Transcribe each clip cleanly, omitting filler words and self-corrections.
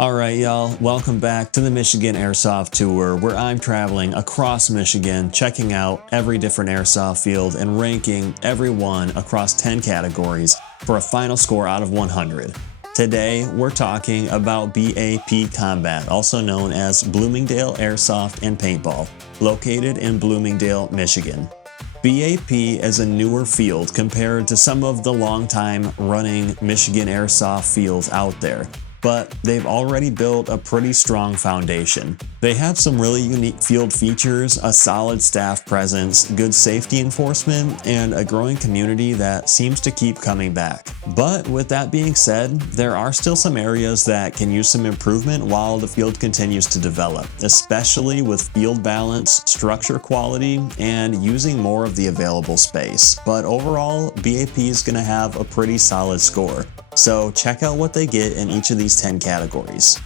Alright y'all, welcome back to the Michigan Airsoft Tour, where I'm traveling across Michigan, checking out every different airsoft field and ranking every one across 10 categories for a final score out of 100. Today, we're talking about BAP Combat, also known as Bloomingdale Airsoft and Paintball, located in Bloomingdale, Michigan. BAP is a newer field compared to some of the long-time running Michigan airsoft fields out there, but they've already built a pretty strong foundation. They have some really unique field features, a solid staff presence, good safety enforcement, and a growing community that seems to keep coming back. But with that being said, there are still some areas that can use some improvement while the field continues to develop, especially with field balance, structure quality, and using more of the available space. But overall, BAP is going to have a pretty solid score. So check out what they get in each of these 10 categories.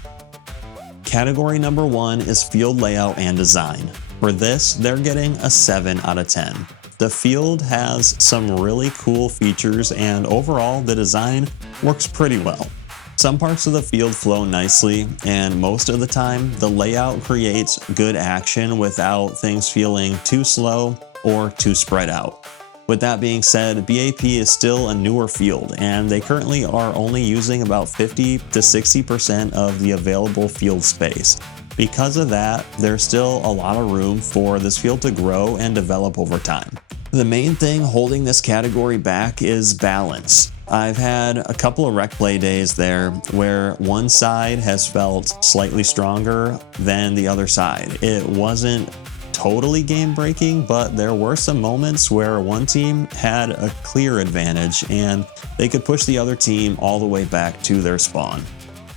Category number 1 is field layout and design. For this, they're getting a 7 out of 10. The field has some really cool features and overall the design works pretty well. Some parts of the field flow nicely, and most of the time the layout creates good action without things feeling too slow or too spread out. With that being said, BAP is still a newer field, and they currently are only using about 50 to 60% of the available field space. Because of that, there's still a lot of room for this field to grow and develop over time. The main thing holding this category back is balance. I've had a couple of rec play days there where one side has felt slightly stronger than the other side. It wasn't totally game breaking, but there were some moments where one team had a clear advantage and they could push the other team all the way back to their spawn.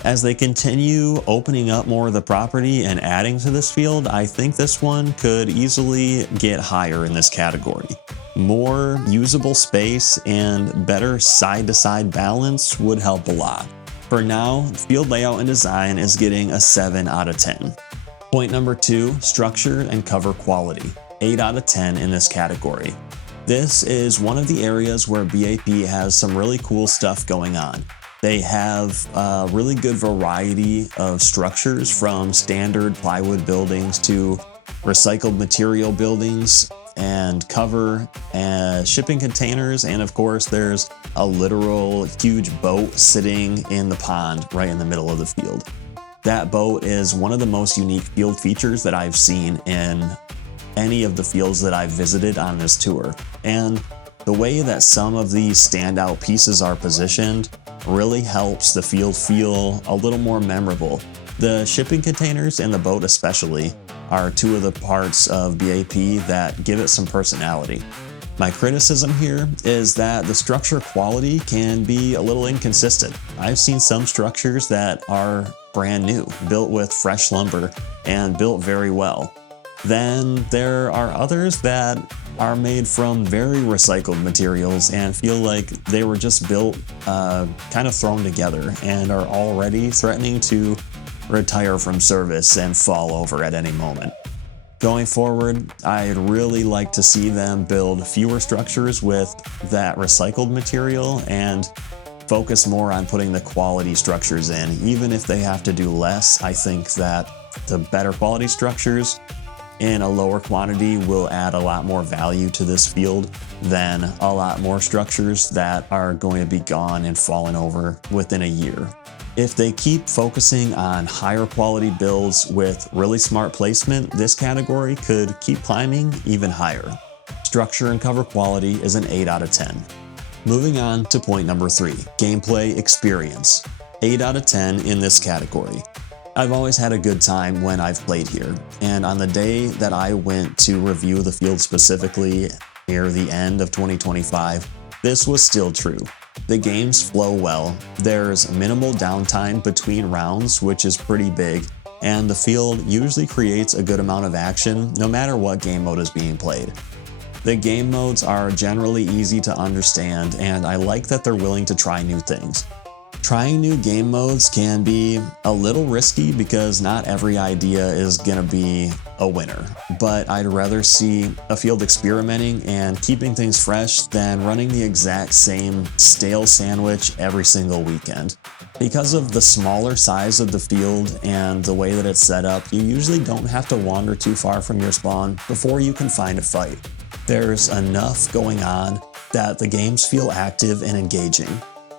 As they continue opening up more of the property and adding to this field, I think this one could easily get higher in this category. More usable space and better side-to-side balance would help a lot. For now, field layout and design is getting a 7 out of 10. Point number 2, structure and cover quality, 8 out of 10 in this category. This is one of the areas where BAP has some really cool stuff going on. They have a really good variety of structures, from standard plywood buildings to recycled material buildings and cover and shipping containers, and of course there's a literal huge boat sitting in the pond right in the middle of the field. That boat is one of the most unique field features that I've seen in any of the fields that I've visited on this tour. And the way that some of these standout pieces are positioned really helps the field feel a little more memorable. The shipping containers and the boat especially are two of the parts of BAP that give it some personality. My criticism here is that the structure quality can be a little inconsistent. I've seen some structures that are brand new, built with fresh lumber and built very well. Then there are others that are made from very recycled materials and feel like they were just built kind of thrown together and are already threatening to retire from service and fall over at any moment. Going forward, I'd really like to see them build fewer structures with that recycled material and focus more on putting the quality structures in. Even if they have to do less, I think that the better quality structures in a lower quantity will add a lot more value to this field than a lot more structures that are going to be gone and fallen over within a year. If they keep focusing on higher quality builds with really smart placement, this category could keep climbing even higher. Structure and cover quality is an 8 out of 10. Moving on to point number 3, gameplay experience, 8 out of 10 in this category. I've always had a good time when I've played here, and on the day that I went to review the field specifically near the end of 2025, this was still true. The games flow well, there's minimal downtime between rounds, which is pretty big, and the field usually creates a good amount of action no matter what game mode is being played. The game modes are generally easy to understand, and I like that they're willing to try new things. Trying new game modes can be a little risky because not every idea is going to be a winner, but I'd rather see a field experimenting and keeping things fresh than running the exact same stale sandwich every single weekend. Because of the smaller size of the field and the way that it's set up, you usually don't have to wander too far from your spawn before you can find a fight. There's enough going on that the games feel active and engaging.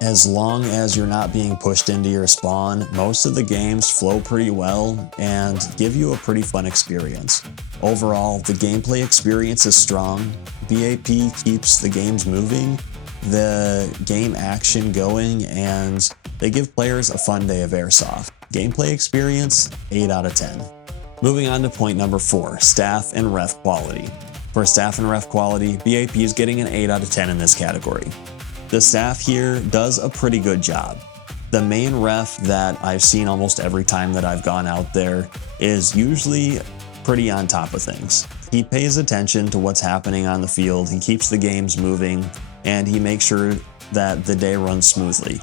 As long as you're not being pushed into your spawn, most of the games flow pretty well and give you a pretty fun experience. Overall, the gameplay experience is strong. BAP keeps the games moving, the game action going, and they give players a fun day of airsoft. Gameplay experience, 8 out of 10. Moving on to point number 4, staff and ref quality. For staff and ref quality, BAP is getting an 8 out of 10 in this category. The staff here does a pretty good job. The main ref that I've seen almost every time that I've gone out there is usually pretty on top of things. He pays attention to what's happening on the field, he keeps the games moving, and he makes sure that the day runs smoothly.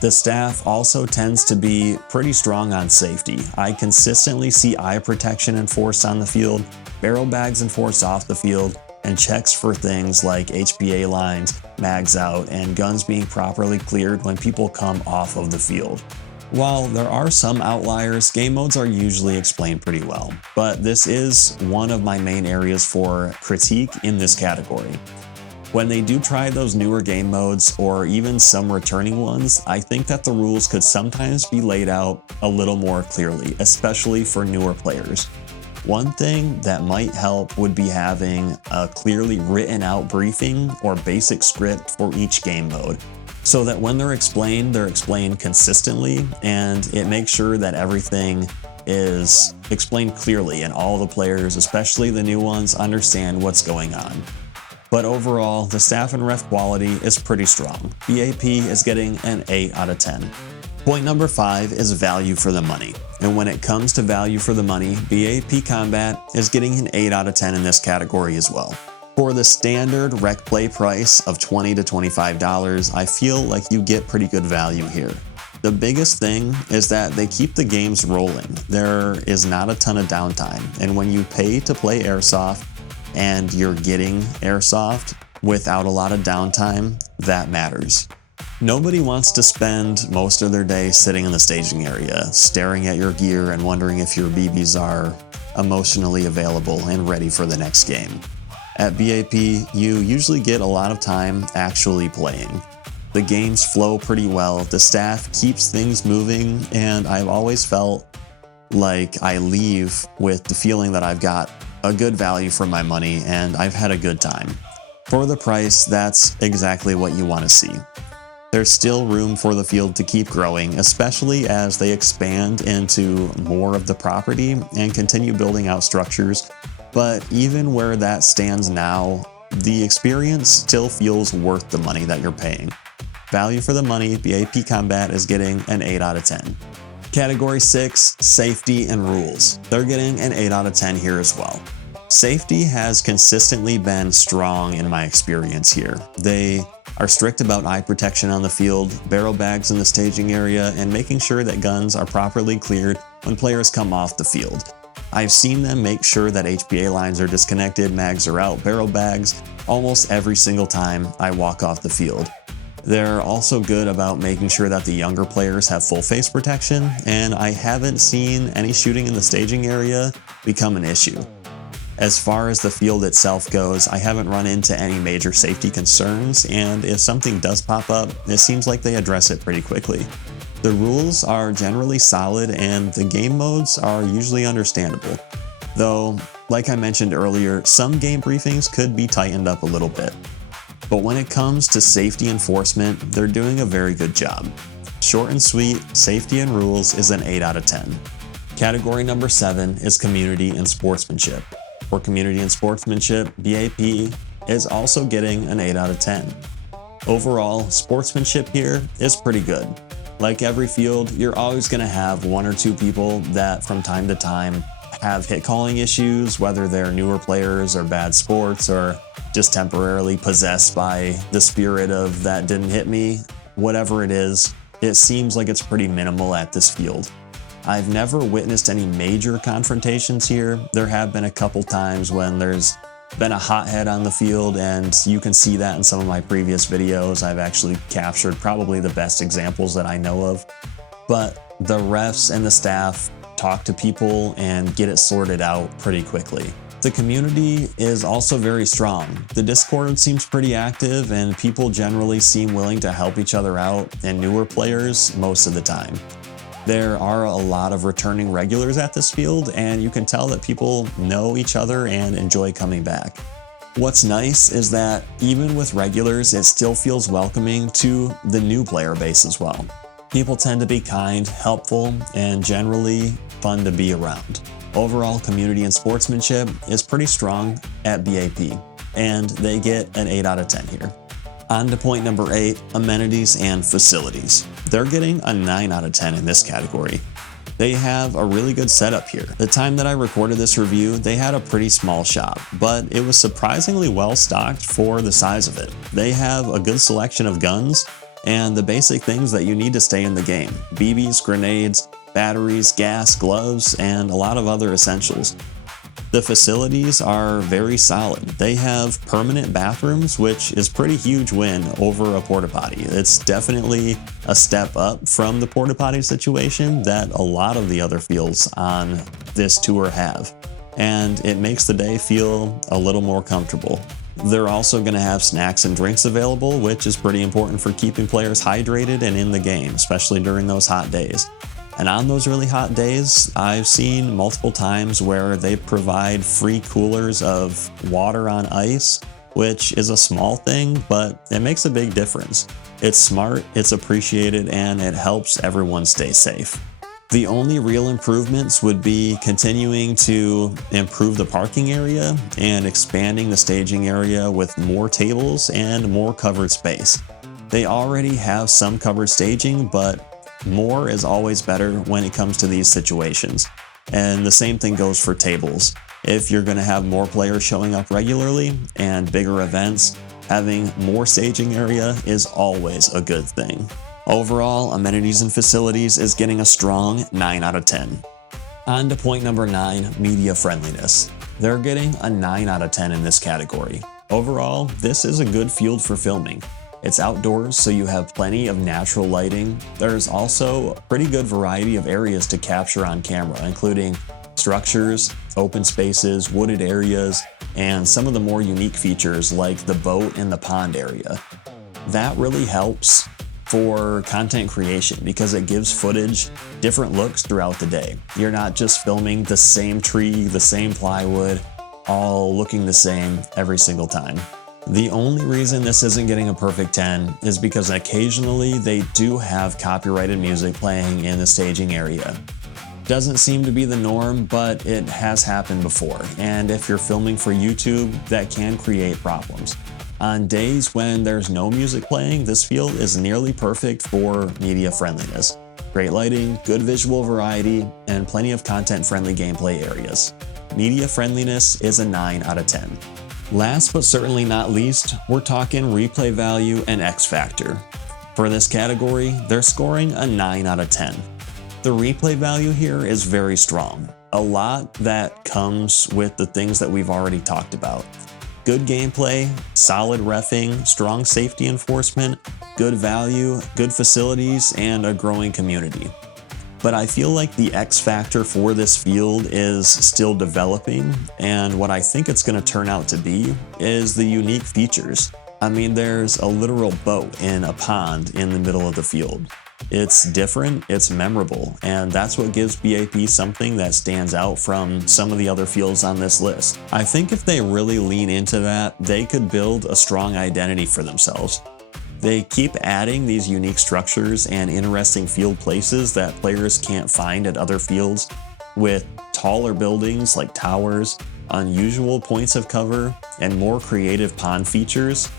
The staff also tends to be pretty strong on safety. I consistently see eye protection enforced on the field, barrel bags enforced off the field, and checks for things like HPA lines, mags out, and guns being properly cleared when people come off of the field. While there are some outliers, game modes are usually explained pretty well, but this is one of my main areas for critique in this category. When they do try those newer game modes, or even some returning ones, I think that the rules could sometimes be laid out a little more clearly, especially for newer players. One thing that might help would be having a clearly written out briefing or basic script for each game mode, so that when they're explained consistently, and it makes sure that everything is explained clearly and all the players, especially the new ones, understand what's going on. But overall, the staff and ref quality is pretty strong. BAP is getting an 8 out of 10. Point number 5 is value for the money. And when it comes to value for the money, BAP Combat is getting an 8 out of 10 in this category as well. For the standard rec play price of $20 to $25, I feel like you get pretty good value here. The biggest thing is that they keep the games rolling. There is not a ton of downtime, and when you pay to play airsoft and you're getting airsoft without a lot of downtime, that matters. Nobody wants to spend most of their day sitting in the staging area, staring at your gear and wondering if your BBs are emotionally available and ready for the next game. At BAP, you usually get a lot of time actually playing. The games flow pretty well, the staff keeps things moving, and I've always felt like I leave with the feeling that I've got a good value for my money and I've had a good time. For the price, that's exactly what you want to see. There's still room for the field to keep growing, especially as they expand into more of the property and continue building out structures. But even where that stands now, the experience still feels worth the money that you're paying. Value for the money, BAP Combat is getting an 8 out of 10. Category 6, safety and rules. They're getting an 8 out of 10 here as well. Safety has consistently been strong in my experience here. They are strict about eye protection on the field, barrel bags in the staging area, and making sure that guns are properly cleared when players come off the field. I've seen them make sure that HPA lines are disconnected, mags are out, barrel bags, almost every single time I walk off the field. They're also good about making sure that the younger players have full face protection, and I haven't seen any shooting in the staging area become an issue. As far as the field itself goes, I haven't run into any major safety concerns, and if something does pop up, it seems like they address it pretty quickly. The rules are generally solid and the game modes are usually understandable. Though, like I mentioned earlier, some game briefings could be tightened up a little bit. But when it comes to safety enforcement, they're doing a very good job. Short and sweet, safety and rules is an 8 out of 10. Category number 7 is community and sportsmanship. For community and sportsmanship, BAP is also getting an 8 out of 10. Overall, sportsmanship here is pretty good. Like every field, you're always going to have 1 or 2 people that from time to time have hit calling issues, whether they're newer players or bad sports or just temporarily possessed by the spirit of that didn't hit me, whatever it is. it seems like it's pretty minimal at this field. I've never witnessed any major confrontations here. There have been a couple times when there's been a hothead on the field, and you can see that in some of my previous videos. I've actually captured probably the best examples that I know of. But the refs and the staff talk to people and get it sorted out pretty quickly. The community is also very strong. The Discord seems pretty active, and people generally seem willing to help each other out, and newer players most of the time. There are a lot of returning regulars at this field, and you can tell that people know each other and enjoy coming back. What's nice is that even with regulars, it still feels welcoming to the new player base as well. People tend to be kind, helpful, and generally fun to be around. Overall community and sportsmanship is pretty strong at BAP, and they get an 8 out of 10 here. On to point number 8, amenities and facilities. They're getting a 9 out of 10 in this category. They have a really good setup here. The time that I recorded this review, they had a pretty small shop, but it was surprisingly well stocked for the size of it. They have a good selection of guns and the basic things that you need to stay in the game: BBs, grenades, batteries, gas, gloves, and a lot of other essentials. The facilities are very solid. They have permanent bathrooms, which is pretty huge win over a porta potty. It's definitely a step up from the porta potty situation that a lot of the other fields on this tour have, and it makes the day feel a little more comfortable. They're also going to have snacks and drinks available, which is pretty important for keeping players hydrated and in the game, especially during those hot days. And on those really hot days, I've seen multiple times where they provide free coolers of water on ice, which is a small thing, but it makes a big difference. It's smart, it's appreciated, and it helps everyone stay safe. The only real improvements would be continuing to improve the parking area and expanding the staging area with more tables and more covered space. They already have some covered staging, but more is always better when it comes to these situations. And the same thing goes for tables. If you're going to have more players showing up regularly and bigger events, having more staging area is always a good thing. Overall, amenities and facilities is getting a strong 9 out of 10. On to point number 9, media friendliness. They're getting a 9 out of 10 in this category. Overall, this is a good field for filming. It's outdoors, so you have plenty of natural lighting. There's also a pretty good variety of areas to capture on camera, including structures, open spaces, wooded areas, and some of the more unique features like the boat and the pond area. That really helps for content creation because it gives footage different looks throughout the day. You're not just filming the same tree, the same plywood, all looking the same every single time. The only reason this isn't getting a perfect 10 is because occasionally they do have copyrighted music playing in the staging area. Doesn't seem to be the norm, but it has happened before, and if you're filming for YouTube, that can create problems. On days when there's no music playing, this field is nearly perfect for media friendliness. Great lighting, good visual variety, and plenty of content-friendly gameplay areas. Media friendliness is a 9 out of 10. Last but certainly not least, we're talking replay value and X factor. For this category, they're scoring a 9 out of 10. The replay value here is very strong. A lot that comes with the things that we've already talked about. Good gameplay, solid reffing, strong safety enforcement, good value, good facilities, and a growing community. But I feel like the X factor for this field is still developing, and what I think it's going to turn out to be is the unique features. I mean, there's a literal boat in a pond in the middle of the field. It's different, it's memorable, and that's what gives BAP something that stands out from some of the other fields on this list. I think if they really lean into that, they could build a strong identity for themselves. They keep adding these unique structures and interesting field places that players can't find at other fields, with taller buildings like towers, unusual points of cover, and more creative pond features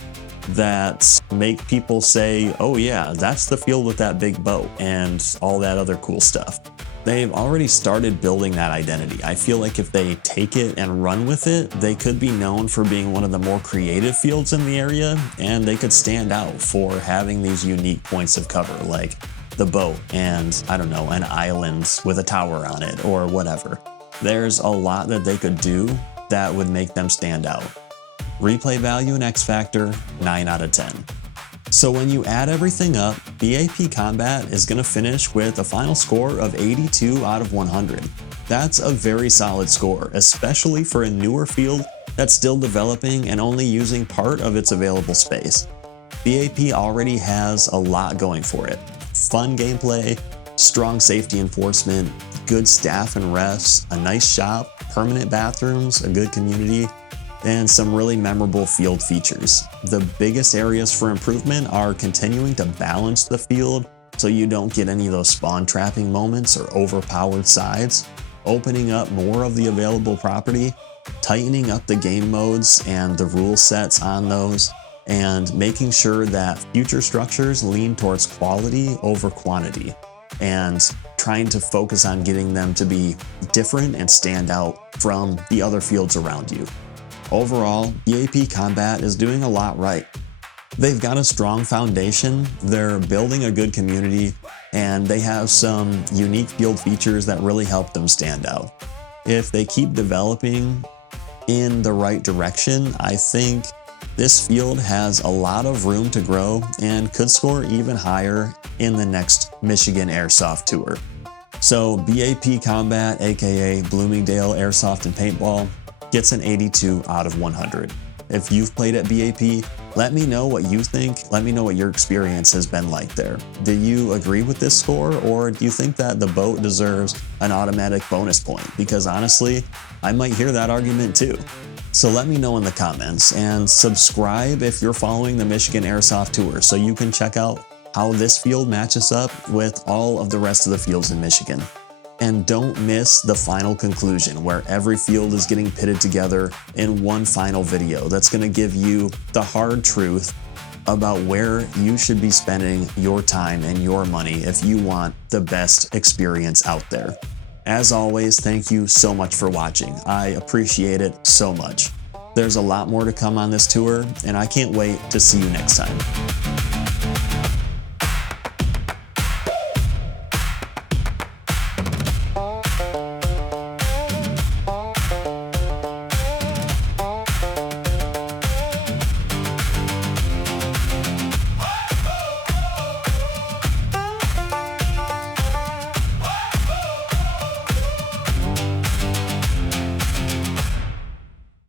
that make people say, oh yeah, that's the field with that big boat and all that other cool stuff. They've already started building that identity. I feel like if they take it and run with it, they could be known for being one of the more creative fields in the area, and they could stand out for having these unique points of cover like the boat and, I don't know, an island with a tower on it or whatever. There's a lot that they could do that would make them stand out. Replay value and X Factor, 9 out of 10. So when you add everything up, BAP Combat is going to finish with a final score of 82 out of 100. That's a very solid score, especially for a newer field that's still developing and only using part of its available space. BAP already has a lot going for it. Fun gameplay, strong safety enforcement, good staff and refs, a nice shop, permanent bathrooms, a good community, and some really memorable field features. The biggest areas for improvement are continuing to balance the field so you don't get any of those spawn trapping moments or overpowered sides, opening up more of the available property, tightening up the game modes and the rule sets on those, and making sure that future structures lean towards quality over quantity, and trying to focus on getting them to be different and stand out from the other fields around you. Overall, BAP Combat is doing a lot right. They've got a strong foundation, they're building a good community, and they have some unique field features that really help them stand out. If they keep developing in the right direction, I think this field has a lot of room to grow and could score even higher in the next Michigan Airsoft Tour. So BAP Combat, aka Bloomingdale Airsoft and Paintball, gets an 82 out of 100. If you've played at BAP, let me know what you think. Let me know what your experience has been like there. Do you agree with this score, or do you think that the boat deserves an automatic bonus point? Because honestly, I might hear that argument too. So let me know in the comments, and subscribe if you're following the Michigan Airsoft Tour so you can check out how this field matches up with all of the rest of the fields in Michigan. And don't miss the final conclusion where every field is getting pitted together in one final video that's going to give you the hard truth about where you should be spending your time and your money if you want the best experience out there. As always, thank you so much for watching. I appreciate it so much. There's a lot more to come on this tour, and I can't wait to see you next time.